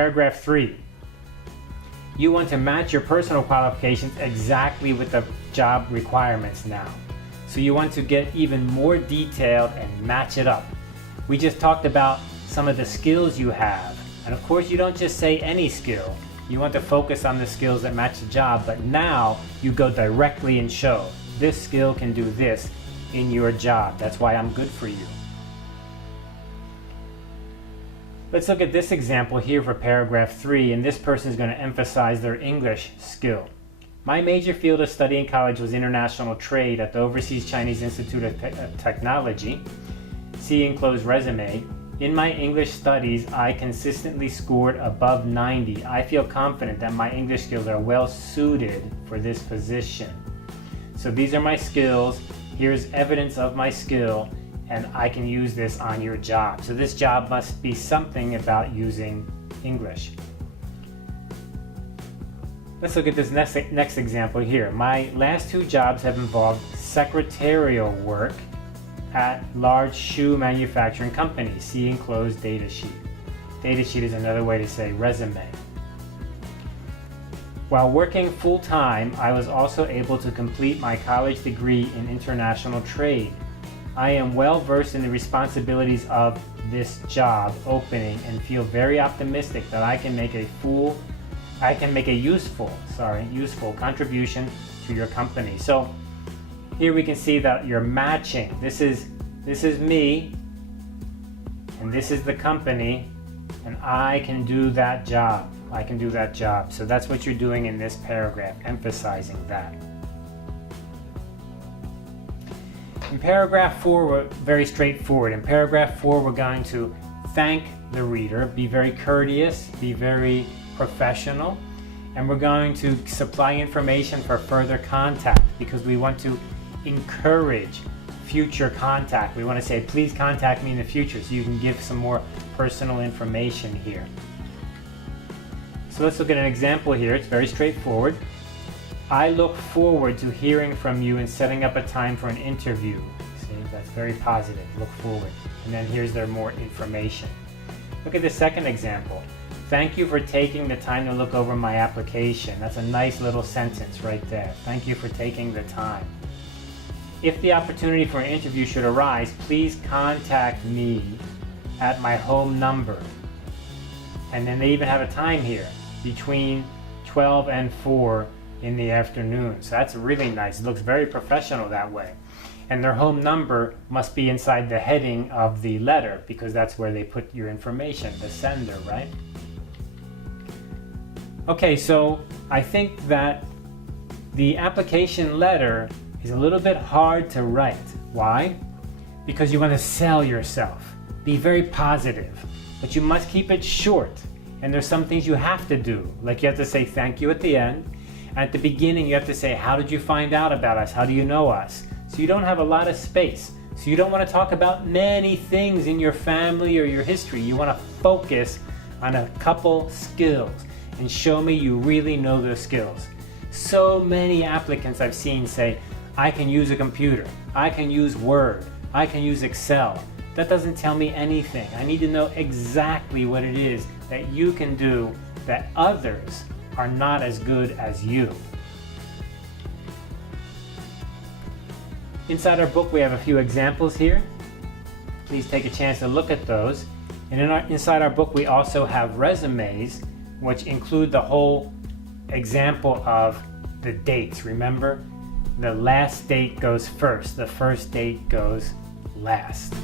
paragraph 3. You want to match your personal qualifications exactly with the job requirements now. So you want to get even more detailed and match it up. We just talked about some of the skills you have. And of course, you don't just say any skill. You want to focus on the skills that match the job, but now you go directly and show this skill can do this in your job. That's why I'm good for you. Let's look at this example here for paragraph 3, and this person is going to emphasize their English skill. My major field of study in college was international trade at the Overseas Chinese Institute of Technology. See enclosed resume. In my English studies, I consistently scored above 90. I feel confident that my English skills are well suited for this position. So these are my skills. Here's evidence of my skill, and I can use this on your job. So this job must be something about using English. Let's look at this next example here. My last 2 jobs have involved secretarial work at large shoe manufacturing companies. See enclosed data sheet. Data sheet is another way to say resume. While working full-time, I was also able to complete my college degree in international trade. I am well versed in the responsibilities of this job opening and feel very optimistic that I can make a useful contribution to your company. So here we can see that you're matching. This is me, and this is the company, and I can do that job. I can do that job. So that's what you're doing in this paragraph, emphasizing that. In paragraph 4, we're very straightforward. In paragraph 4, we're going to thank the reader, be very courteous, be very professional, and we're going to supply information for further contact because we want to encourage future contact. We want to say, please contact me in the future, so you can give some more personal information here. So let's look at an example here. It's very straightforward. I look forward to hearing from you and setting up a time for an interview. See, that's very positive. Look forward. And then here's their more information. Look at the second example. Thank you for taking the time to look over my application. That's a nice little sentence right there. Thank you for taking the time. If the opportunity for an interview should arise, please contact me at my home number. And then they even have a time here, between 12 and 4 in the afternoon. So that's really nice. It looks very professional that way. And their home number must be inside the heading of the letter because that's where they put your information, the sender, right? Okay, so I think that the application letter is a little bit hard to write. Why? Because you want to sell yourself. Be very positive, but you must keep it short. And there's some things you have to do, like you have to say thank you at the end. At the beginning, you have to say, how did you find out about us? How do you know us? So you don't have a lot of space. So you don't want to talk about many things in your family or your history. You want to focus on a couple skills and show me you really know those skills. So many applicants I've seen say, I can use a computer, I can use Word, I can use Excel. That doesn't tell me anything. I need to know exactly what it is that you can do that others are not as good as you. Inside our book, we have a few examples here. Please take a chance to look at those. And inside our book, we also have resumes, which include the whole example of the dates. Remember, the last date goes first, the first date goes last.